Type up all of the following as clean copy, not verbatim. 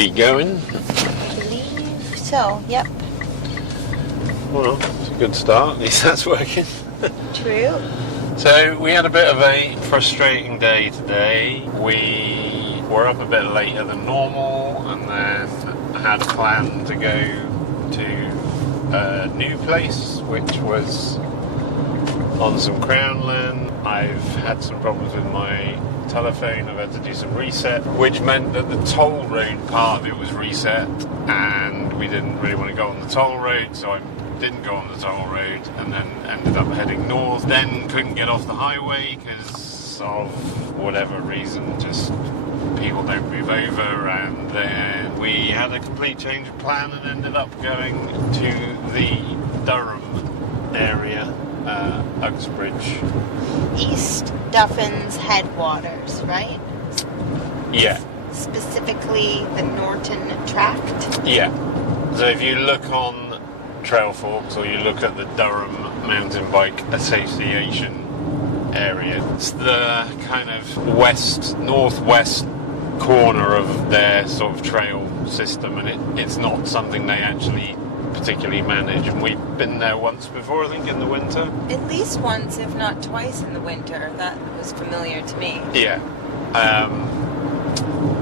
we going? I believe so, yep. Well, it's a good start. At least that's working. True. So we had a bit of a frustrating day today. We were up a bit later than normal and then had a plan to go to a new place, which was on some crown land. I've had some problems with my telephone. I've had to do some reset, which meant that the toll road part of it was reset, and we didn't really want to go on the toll road, so I didn't go on the toll road and then ended up heading north. Then couldn't get off the highway because of whatever reason, just people don't move over, and then we had a complete change of plan and ended up going to the Durham area, Uxbridge. East Duffins Headwaters, right? Yeah. Specifically the Norton Tract? Yeah. So if you look on Trailforks or you look at the Durham Mountain Bike Association area, it's the kind of northwest corner of their sort of trail system, and it's not something they actually particularly manage, and we've been there once before, I think, in the winter. At least once, if not twice in the winter. That was familiar to me. Yeah.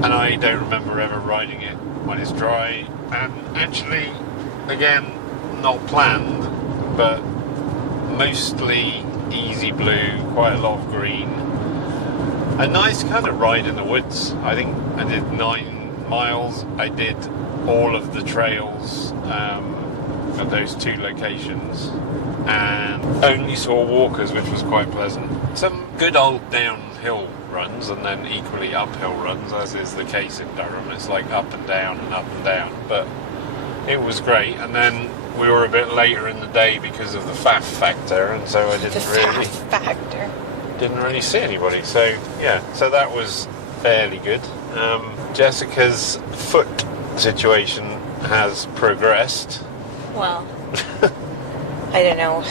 And I don't remember ever riding it when it's dry, and actually, again, not planned, but mostly easy blue, quite a lot of green. A nice kind of ride in the woods. I think I did 9 miles. I did all of the trails at those 2 locations, and only saw walkers, which was quite pleasant. Some good old downhill runs, and then equally uphill runs, as is the case in Durham. It's like up and down and up and down, but it was great. And then we were a bit later in the day because of the faff factor, and so I didn't really see anybody. So yeah, so that was fairly good. Jessica's foot situation has progressed. Well, I don't know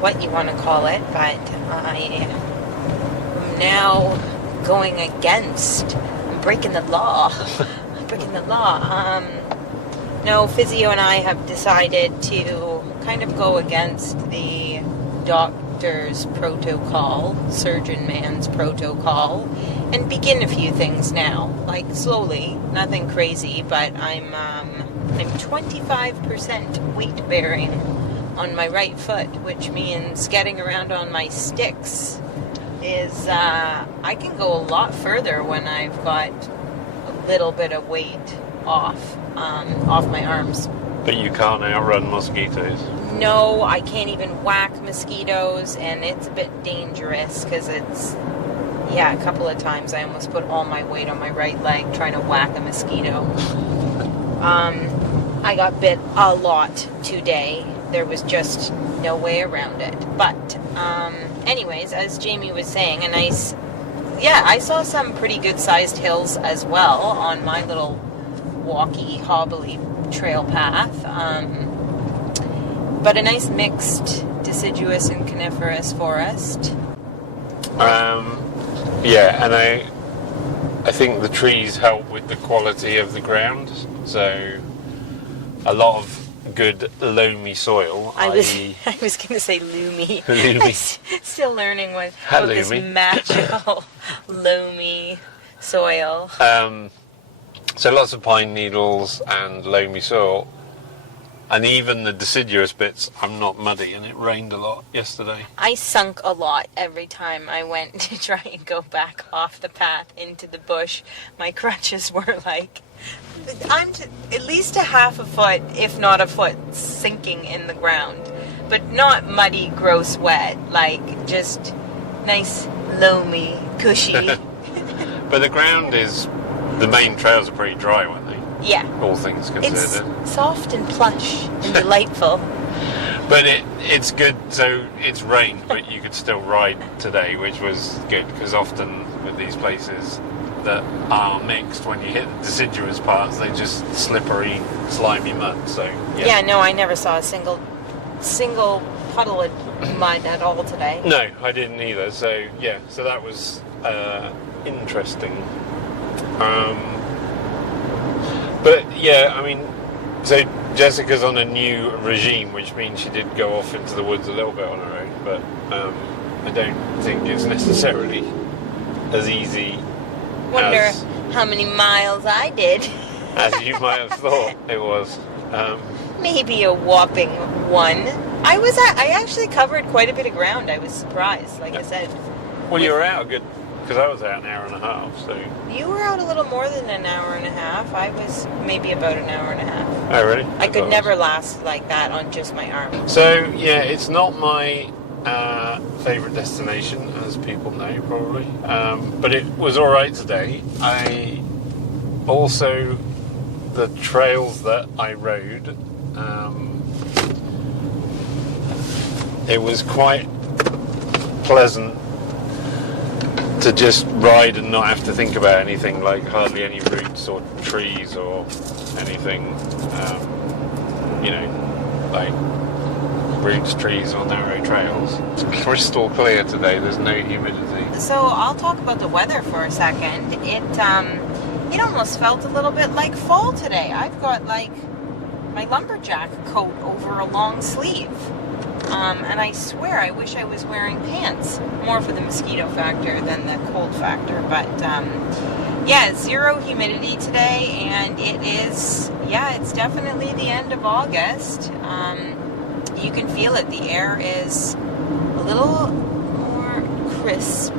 what you want to call it, but I am now going against, I'm breaking the law. No, Physio and I have decided to kind of go against the doctor's protocol, surgeon man's protocol, and begin a few things now. Like slowly, nothing crazy, but I'm 25% weight bearing on my right foot, which means getting around on my sticks is, I can go a lot further when I've got a little bit of weight off my arms. But you can't outrun mosquitoes. No, I can't even whack mosquitoes, and it's a bit dangerous because a couple of times I almost put all my weight on my right leg trying to whack a mosquito. I got bit a lot today. There was just no way around it. But anyways, as Jamie was saying, I saw some pretty good sized hills as well on my little walky, hobbly trail path, but a nice mixed deciduous and coniferous forest. And I think the trees help with the quality of the ground, so a lot of good loamy soil. I was going to say loomy. I'm still learning what this magical loamy soil. So lots of pine needles and loamy soil, and even the deciduous bits are not muddy, and it rained a lot yesterday. I sunk a lot every time I went to try and go back off the path into the bush. My crutches were like, I'm at least a half a foot, if not a foot, sinking in the ground. But not muddy, gross, wet, like just nice, loamy, cushy. But the ground the main trails are pretty dry, weren't they? Yeah. All things considered. It's soft and plush and delightful. But it's good, so it's rained, but you could still ride today, which was good, because often with these places that are mixed, when you hit the deciduous parts, they just slippery, slimy mud, so yeah. Yeah, no, I never saw a single puddle of mud at all today. No, I didn't either, so yeah, so that was interesting. But yeah, I mean, so Jessica's on a new regime, which means she did go off into the woods a little bit on her own, but I don't think it's necessarily as easy Wonder how many miles I did. as you might have thought it was. Maybe a whopping one. I actually covered quite a bit of ground. I was surprised, like I said. Well, you were out a good, because I was out an hour and a half, so... You were out a little more than an hour and a half. I was maybe about an hour and a half. Oh, really? I could never last like that on just my arm. So, yeah, it's not my favourite destination, as people know, probably. But it was alright today. Also, the trails that I rode, it was quite pleasant to just ride and not have to think about anything, like hardly any roots or trees or anything, like roots, trees or narrow trails. It's crystal clear today, there's no humidity. So I'll talk about the weather for a second. It almost felt a little bit like fall today. I've got like my lumberjack coat over a long sleeve. And I swear I wish I was wearing pants, more for the mosquito factor than the cold factor. But yeah, zero humidity today, and it's definitely the end of August. You can feel it. The air is a little more crisp,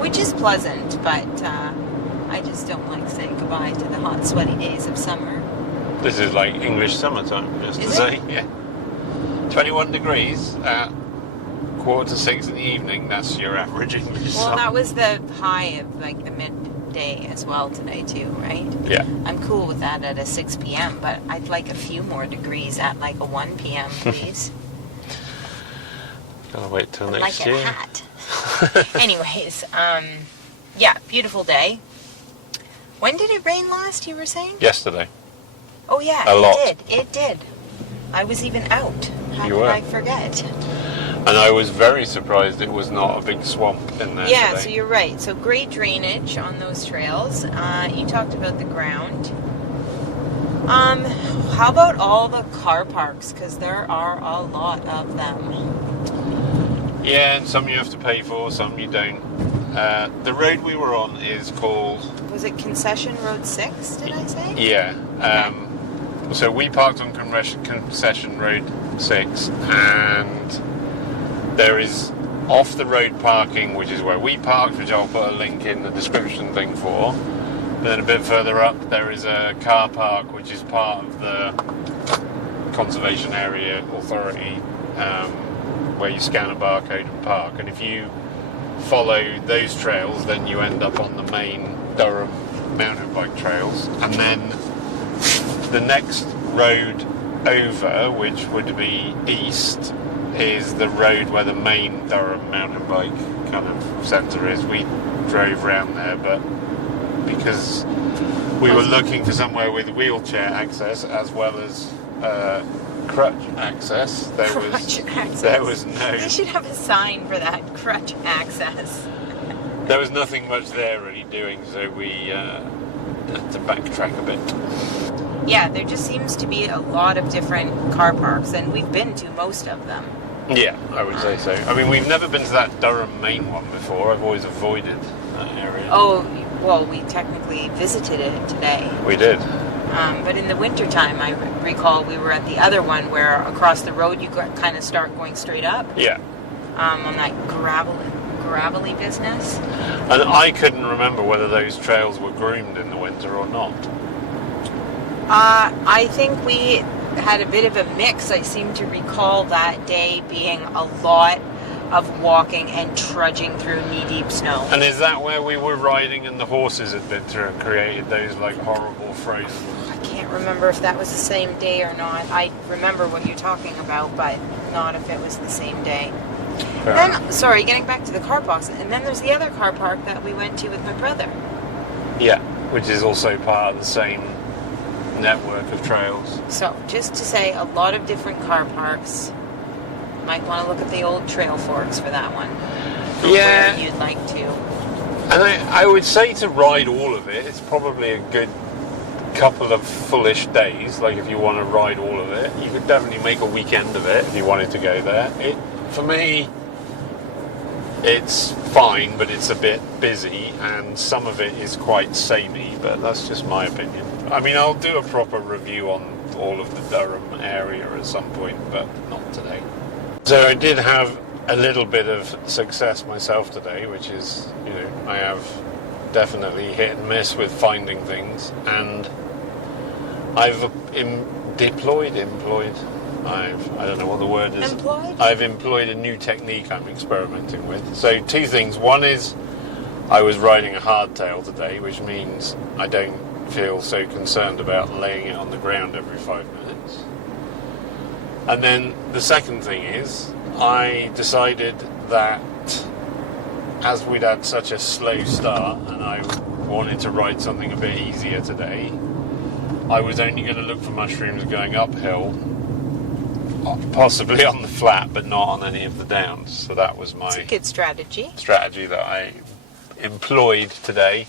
which is pleasant, but I just don't like saying goodbye to the hot, sweaty days of summer. This is like English summertime, just to say, yeah. 21 degrees at 5:45 in the evening, that's your average English summer. Well, that was the high of like the midday as well today too, right? Yeah. I'm cool with that at a 6 p.m., but I'd like a few more degrees at like a 1 p.m., please. Gotta wait till I'd next like year. a hat. Anyways, yeah, beautiful day. When did it rain last, you were saying? Yesterday. Oh yeah, A lot. It did. I was even out. How You did were. I forget? And I was very surprised it was not a big swamp in there Yeah, today. so you're right. So great drainage on those trails. You talked about the ground. How about all the car parks? Because there are a lot of them. Yeah, and some you have to pay for, some you don't. The road we were on is called... Was it Concession Road 6, did I say? Yeah. So we parked on Concession Road 6, and there is off-the-road parking, which is where we parked, which I'll put a link in the description thing for. But then a bit further up, there is a car park, which is part of the Conservation Area Authority, where you scan a barcode and park. And if you follow those trails, then you end up on the main Durham mountain bike trails. And then the next road over, which would be east, is the road where the main Durham mountain bike kind of centre is. We drove round there, but because we were looking for somewhere with wheelchair access as well as crutch access, there was no... They should have a sign for that, crutch access. There was nothing much there really doing, so we had to backtrack a bit. Yeah, there just seems to be a lot of different car parks, and we've been to most of them. Yeah, I would say so. I mean, we've never been to that Durham main one before. I've always avoided that area. Oh, well, we technically visited it today. We did. But in the wintertime, I recall we were at the other one where across the road you kind of start going straight up. Yeah. On that gravelly business. And I couldn't remember whether those trails were groomed in the winter or not. I think we had a bit of a mix. I seem to recall that day being a lot of walking and trudging through knee-deep snow. And is that where we were riding and the horses had been through and created those like horrible frozen... I can't remember if that was the same day or not. I remember what you're talking about, but not if it was the same day. Sorry, getting back to the car parks, and then there's the other car park that we went to with my brother. Yeah, which is also part of the same network of trails. So, just to say, a lot of different car parks. Might want to look at the old trail forks for that one. Yeah. Where you'd like to. And I would say to ride all of it, it's probably a good couple of fullish days, like if you want to ride all of it, you could definitely make a weekend of it if you wanted to go there. For me, it's fine, but it's a bit busy, and some of it is quite samey, but that's just my opinion. I mean, I'll do a proper review on all of the Durham area at some point, but not today. So I did have a little bit of success myself today, which is, I have definitely hit and miss with finding things, and I've employed. I don't know what the word is. Employed? I've employed a new technique I'm experimenting with. So two things. One is I was riding a hardtail today, which means I don't feel so concerned about laying it on the ground every 5 minutes. And then the second thing is I decided that as we'd had such a slow start and I wanted to ride something a bit easier today, I was only going to look for mushrooms going uphill, possibly on the flat, but not on any of the downs. So that was my It's a good strategy that I employed today,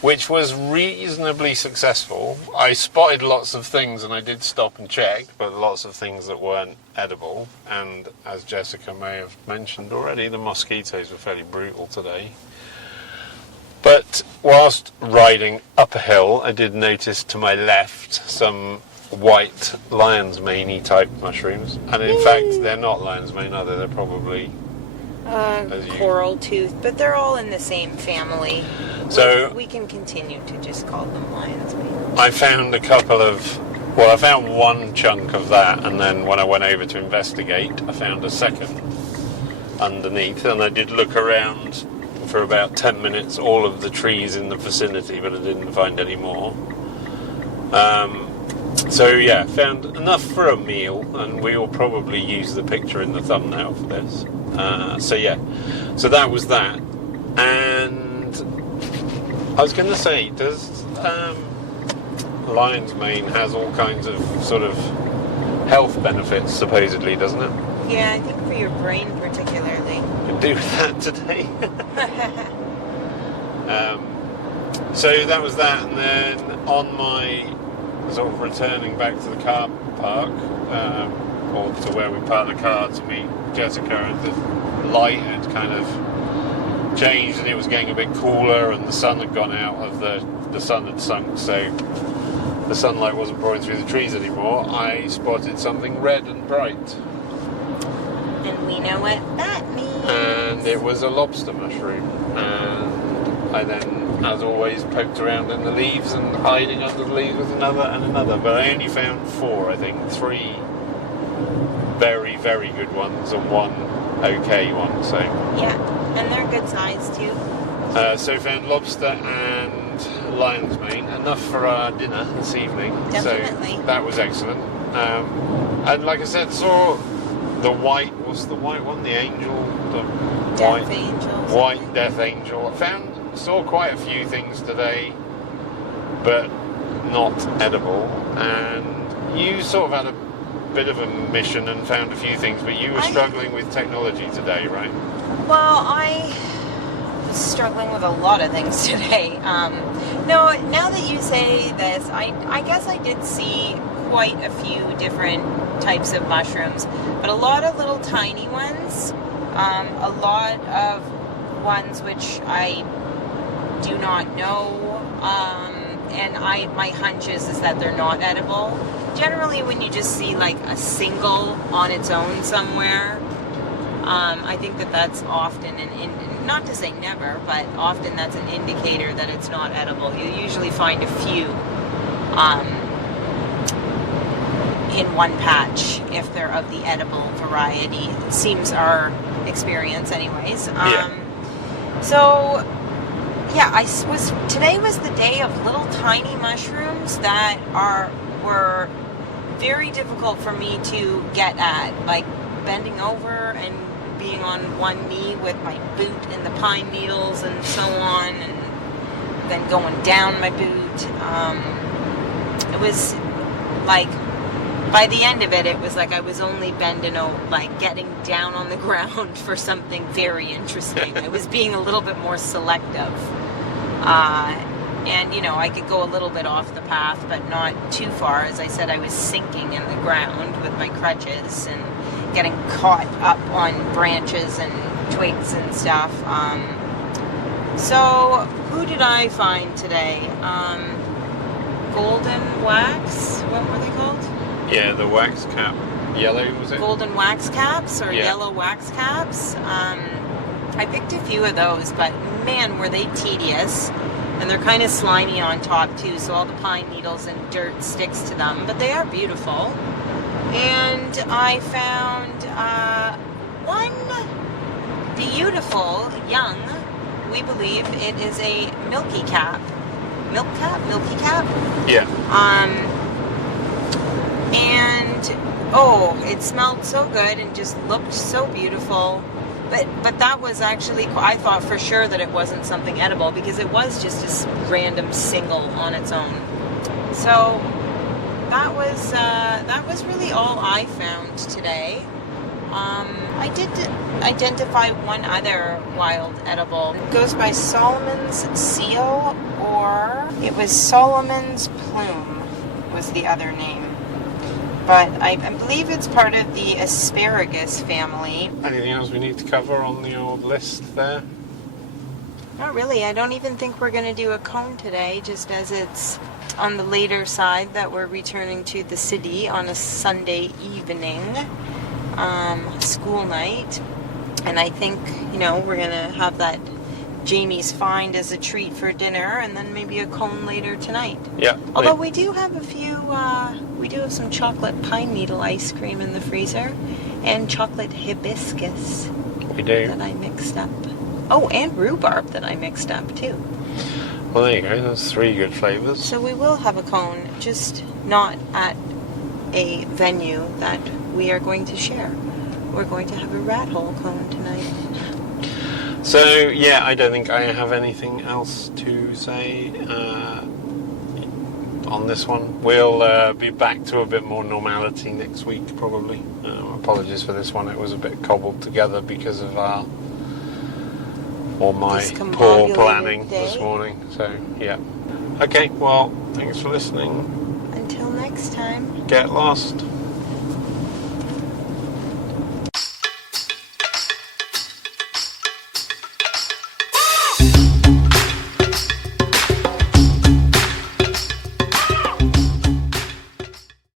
which was reasonably successful. I spotted lots of things, and I did stop and check, but lots of things that weren't edible. And as Jessica may have mentioned already, the mosquitoes were fairly brutal today. But whilst riding up a hill, I did notice to my left some white lion's mane type mushrooms, and in fact they're not lion's mane either, they're probably coral tooth, but they're all in the same family. So we can continue to just call them lion's mane. I found I found one chunk of that, and then when I went over to investigate, I found a second underneath, and I did look around for about 10 minutes all of the trees in the vicinity, but I didn't find any more. Found enough for a meal, and we will probably use the picture in the thumbnail for this. So that was that. And I was going to say, does lion's mane has all kinds of sort of health benefits, supposedly, doesn't it? Yeah, I think for your brain particularly. Can do that today. So that was that, and then on my sort of returning back to the car park, or to where we parked the car to meet Jessica, and the light had kind of changed and it was getting a bit cooler, and the sun had gone out of the sun had sunk, so the sunlight wasn't pouring through the trees anymore. I spotted something red and bright. And we know what that means. And it was a lobster mushroom. And I then, as always, poked around in the leaves and hiding under the leaves with another and another. But I only found 4, I think. 3 very, very good ones and 1 okay one. So yeah, and they're good size too. So found lobster and lion's mane, enough for our dinner this evening. Definitely. So that was excellent. And like I said, saw the white, what's the white one? The angel? The Death angel. White death angel. Saw quite a few things today, but not edible. And you sort of had a bit of a mission and found a few things, but you were struggling with technology today, right? Well, I was struggling with a lot of things today. No, now that you say this, I guess I did see quite a few different types of mushrooms, but a lot of little tiny ones, a lot of ones which I do not know, and my hunch is that they're not edible. Generally, when you just see like a single on its own somewhere, I think that's often not to say never, but often that's an indicator that it's not edible. You usually find a few in one patch if they're of the edible variety. It seems our experience anyways. So yeah, today was the day of little tiny mushrooms that were very difficult for me to get at, like bending over and being on one knee with my boot in the pine needles and so on, and then going down my boot. It was like, by the end of it, it was like I was only bending over, like getting down on the ground for something very interesting. I was being a little bit more selective. And, you know, I could go a little bit off the path, but not too far. As I said, I was sinking in the ground with my crutches and getting caught up on branches and twigs and stuff. So, who did I find today? Golden wax? What were they called? Yeah, the wax cap. Yellow, was it? Golden wax caps or Yeah. yellow wax caps. I picked a few of those, but man, were they tedious. And they're kind of slimy on top too, so all the pine needles and dirt sticks to them. But they are beautiful. And I found one beautiful young, we believe it is a milky cap. Milk cap? Milky cap? Yeah. And oh, it smelled so good and just looked so beautiful. But that was actually, I thought for sure that it wasn't something edible because it was just a random single on its own. So that was really all I found today. I did identify one other wild edible. It goes by Solomon's Seal, or it was Solomon's Plume was the other name. But I believe it's part of the asparagus family. Anything else we need to cover on the old list there? Not really. I don't even think we're going to do a cone today, just as it's on the later side that we're returning to the city on a Sunday evening, school night. And I think, you know, we're going to have that Jamie's find as a treat for dinner, and then maybe a cone later tonight. Yeah. Although we do have a few, we do have some chocolate pine needle ice cream in the freezer, and chocolate hibiscus We do. that I mixed up. Oh, and rhubarb that I mixed up too. Well, there you go. That's 3 good flavours. So we will have a cone, just not at a venue that we are going to share. We're going to have a rat hole cone tonight. So, yeah, I don't think I have anything else to say on this one. We'll be back to a bit more normality next week, probably. Apologies for this one. It was a bit cobbled together because of my poor planning day. this morning. So, yeah. Okay, well, thanks for listening. Until next time. Get lost.